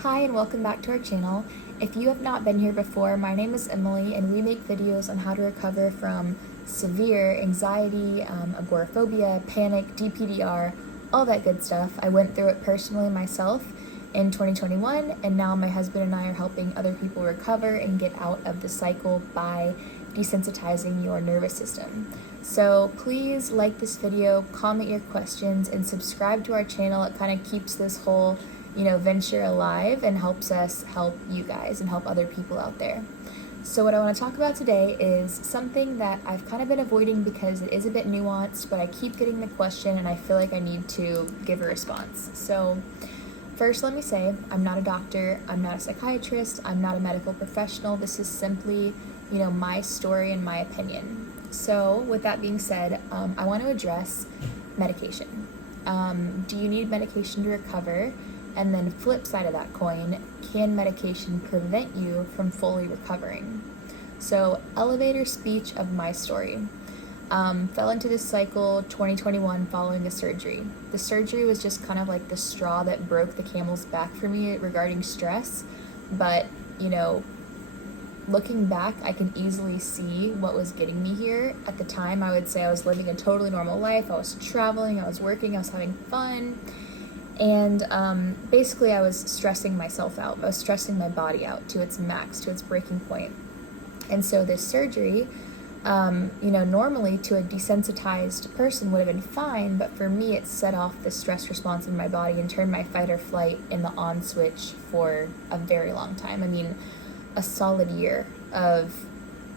Hi and welcome back to our channel. If you have not been here before, my name is Emily and we make videos on how to recover from severe anxiety, agoraphobia, panic, DPDR, all that good stuff. I went through it personally myself in 2021 and now my husband and I are helping other people recover and get out of the cycle by desensitizing your nervous system. So please like this video, comment your questions, and subscribe to our channel. It kind of keeps this whole venture alive and helps us help you guys and help other people out there. So what I want to talk about today is something that I've kind of been avoiding because it is a bit nuanced, but I keep getting the question and I feel like I need to give a response. So first, let me say, I'm not a doctor, I'm not a psychiatrist, I'm not a medical professional. This is simply, my story and my opinion. So with that being said, I want to address medication. Do you need medication to recover? And then flip side of that coin, can medication prevent you from fully recovering? So elevator speech of my story. Fell into this cycle 2021 following a surgery. The surgery was just kind of like the straw that broke the camel's back for me regarding stress. But, looking back, I can easily see what was getting me here. At the time, I would say I was living a totally normal life. I was traveling, I was working, I was having fun. And basically I was stressing myself out. I was stressing my body out to its max, to its breaking point. And so this surgery, normally to a desensitized person would have been fine, but for me it set off the stress response in my body and turned my fight or flight in the on switch for a very long time. I mean, a solid year of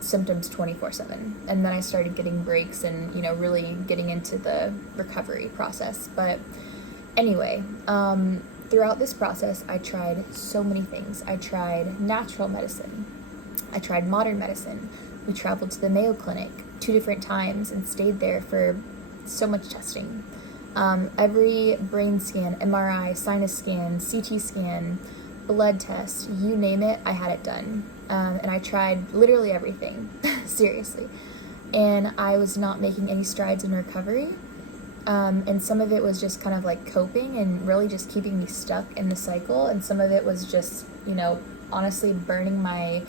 symptoms 24/7. And then I started getting breaks and, really getting into the recovery process. But anyway, throughout this process, I tried so many things. I tried natural medicine. I tried modern medicine. We traveled to the Mayo Clinic 2 different times and stayed there for so much testing. Every brain scan, MRI, sinus scan, CT scan, blood test, you name it, I had it done. And I tried literally everything, seriously. And I was not making any strides in recovery. And some of it was just kind of like coping and really just keeping me stuck in the cycle. And some of it was just, honestly burning my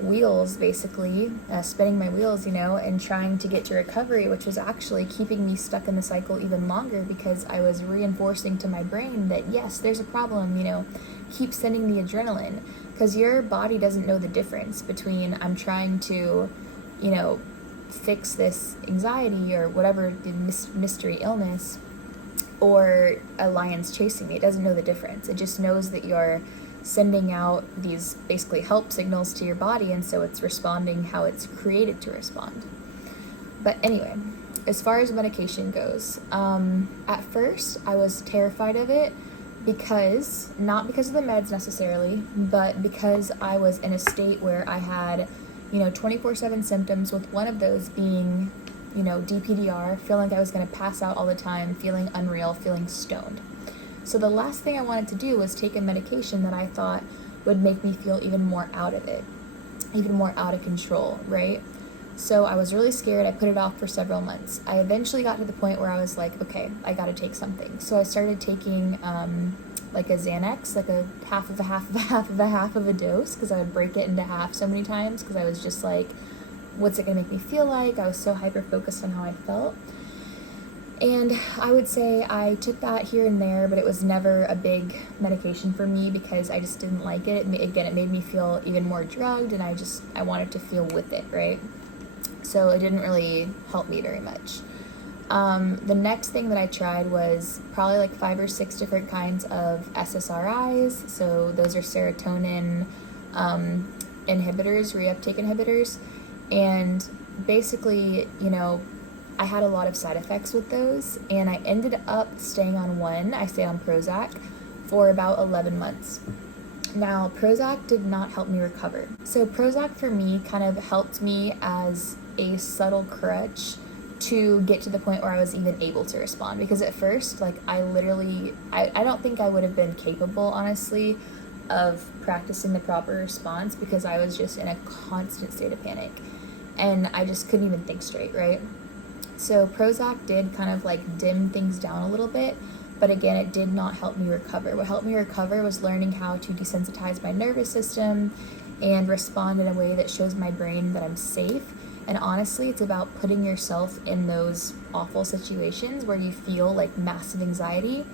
wheels, basically, spinning my wheels, and trying to get to recovery, which was actually keeping me stuck in the cycle even longer because I was reinforcing to my brain that, yes, there's a problem, keep sending the adrenaline because your body doesn't know the difference between I'm trying to, fix this anxiety or whatever the mystery illness or a lion's chasing me. It doesn't know the difference. It just knows that you're sending out these basically help signals to your body, and so it's responding how it's created to respond. But anyway, as far as medication goes, at first I was terrified of it because, not because of the meds necessarily, but because I was in a state where I had 24/7 symptoms, with one of those being, DPDR, feeling like I was going to pass out all the time, feeling unreal, feeling stoned. So the last thing I wanted to do was take a medication that I thought would make me feel even more out of it, even more out of control, right? So I was really scared. I put it off for several months. I eventually got to the point where I was like, okay, I got to take something. So I started taking like a Xanax, like a half of a dose, because I would break it into half so many times because I was just like, what's it gonna make me feel like? I was so hyper focused on how I felt. And I would say I took that here and there, but it was never a big medication for me because I just didn't like it. It made me feel even more drugged, and I wanted to feel with it, right? So it didn't really help me very much. The next thing that I tried was probably like 5 or 6 different kinds of SSRIs. So those are serotonin inhibitors, reuptake inhibitors. And basically, I had a lot of side effects with those. And I ended up staying on one. I stayed on Prozac for about 11 months. Now, Prozac did not help me recover. So Prozac for me kind of helped me as a subtle crutch to get to the point where I was even able to respond. Because at first, like, I don't think I would have been capable, honestly, of practicing the proper response because I was just in a constant state of panic. And I just couldn't even think straight, right? So Prozac did kind of like dim things down a little bit, But again, it did not help me recover. What helped me recover was learning how to desensitize my nervous system and respond in a way that shows my brain that I'm safe. And honestly, it's about putting yourself in those awful situations where you feel like massive anxiety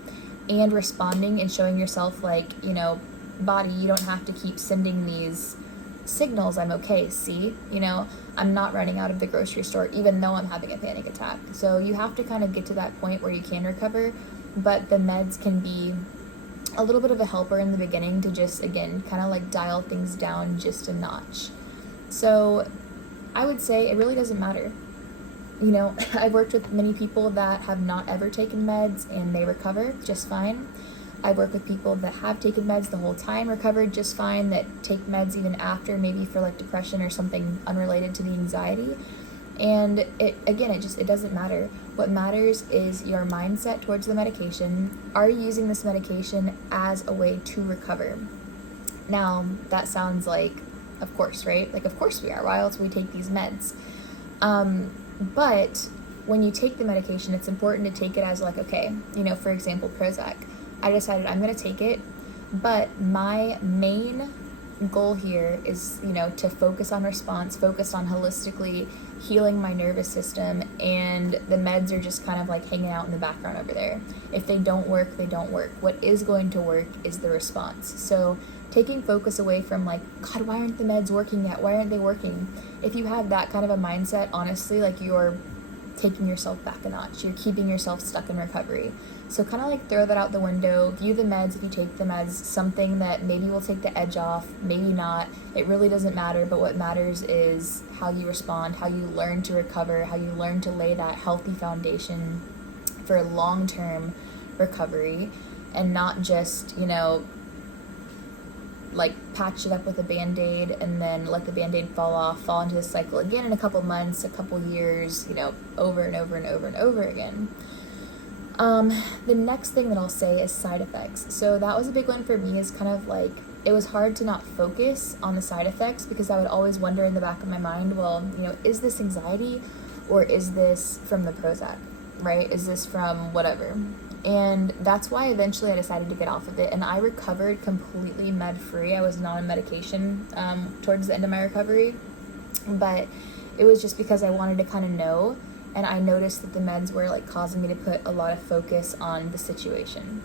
and responding and showing yourself like, you know, body, you don't have to keep sending these signals. I'm okay. See, you know, I'm not running out of the grocery store even though I'm having a panic attack. So you have to kind of get to that point where you can recover, but the meds can be a little bit of a helper in the beginning to just, again, kind of like dial things down just a notch. So I would say it really doesn't matter. You know, I've worked with many people that have not ever taken meds and they recover just fine. I work with people that have taken meds the whole time, recovered just fine, that take meds even after, maybe for like depression or something unrelated to the anxiety. And it doesn't matter. What matters is your mindset towards the medication. Are you using this medication as a way to recover? Now, that sounds like, of course, right? Like, of course we are. Why else would we take these meds? But when you take the medication, it's important to take it as like, okay, you know, for example, Prozac. I decided I'm going to take it, but my main goal here is, you know, to focus on response, focus on holistically healing my nervous system, and the meds are just kind of like hanging out in the background over there. If they don't work, they don't work. What is going to work is the response. So taking focus away from like, God, why aren't the meds working yet? Why aren't they working? If you have that kind of a mindset, honestly, like you're taking yourself back a notch. You're keeping yourself stuck in recovery. So kind of like throw that out the window. View the meds, if you take them, as something that maybe will take the edge off, maybe not. It really doesn't matter, but what matters is how you respond, how you learn to recover, how you learn to lay that healthy foundation for long-term recovery, and not just, you know, like patch it up with a Band-Aid and then let the Band-Aid fall off, fall into the cycle again in a couple months, a couple years, you know, over and over and over and over again. The next thing that I'll say is side effects. So that was a big one for me, is kind of like, it was hard to not focus on the side effects because I would always wonder in the back of my mind, well, you know, is this anxiety or is this from the Prozac, right? Is this from whatever? And that's why eventually I decided to get off of it, and I recovered completely med-free. I was not on medication towards the end of my recovery, but it was just because I wanted to kind of know, and I noticed that the meds were like causing me to put a lot of focus on the situation.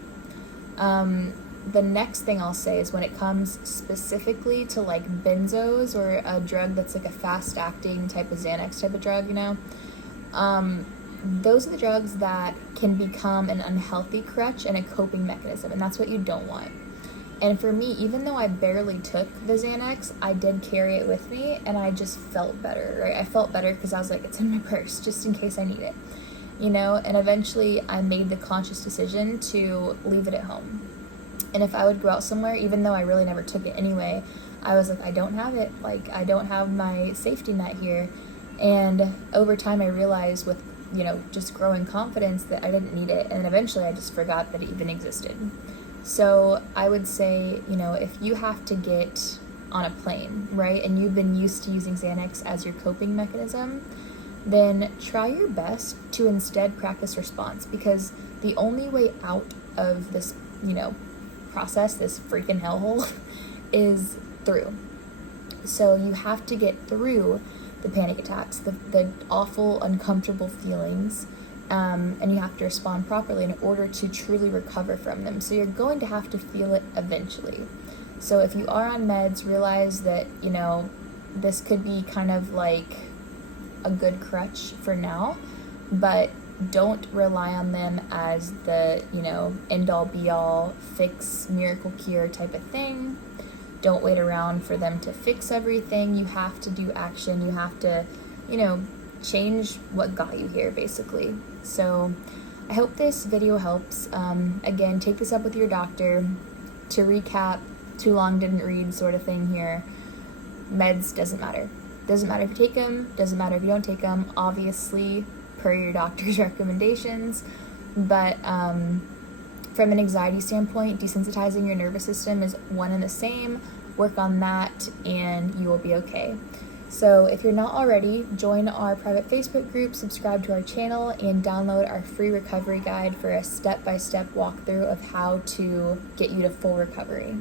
The next thing I'll say is when it comes specifically to like benzos or a drug that's like a fast-acting type of Xanax type of drug, you know, those are the drugs that can become an unhealthy crutch and a coping mechanism, and that's what you don't want. And for me, even though I barely took the Xanax, I did carry it with me, and I just felt better, right? I felt better because I was like, it's in my purse, just in case I need it, you know? And eventually I made the conscious decision to leave it at home. And if I would go out somewhere, even though I really never took it anyway, I was like, I don't have it. Like, I don't have my safety net here. And over time I realized with, you know, just growing confidence that I didn't need it. And eventually I just forgot that it even existed. So I would say, you know, if you have to get on a plane, right, and you've been used to using Xanax as your coping mechanism, then try your best to instead practice response, because the only way out of this, you know, process, this freaking hellhole, is through. So you have to get through the panic attacks, the awful, uncomfortable feelings, and you have to respond properly in order to truly recover from them. So you're going to have to feel it eventually. So if you are on meds, realize that, you know, this could be kind of like a good crutch for now, but don't rely on them as the, you know, end-all be-all, fix, miracle cure type of thing. Don't wait around for them to fix everything. You have to do action. You have to, you know, change what got you here, basically. So I hope this video helps. Again, take this up with your doctor. To recap, too long didn't read sort of thing here. Meds doesn't matter. Doesn't matter if you take them. Doesn't matter if you don't take them. Obviously, per your doctor's recommendations. But from an anxiety standpoint, desensitizing your nervous system is one and the same. Work on that and you will be okay. So if you're not already, join our private Facebook group, subscribe to our channel, and download our free recovery guide for a step-by-step walkthrough of how to get you to full recovery.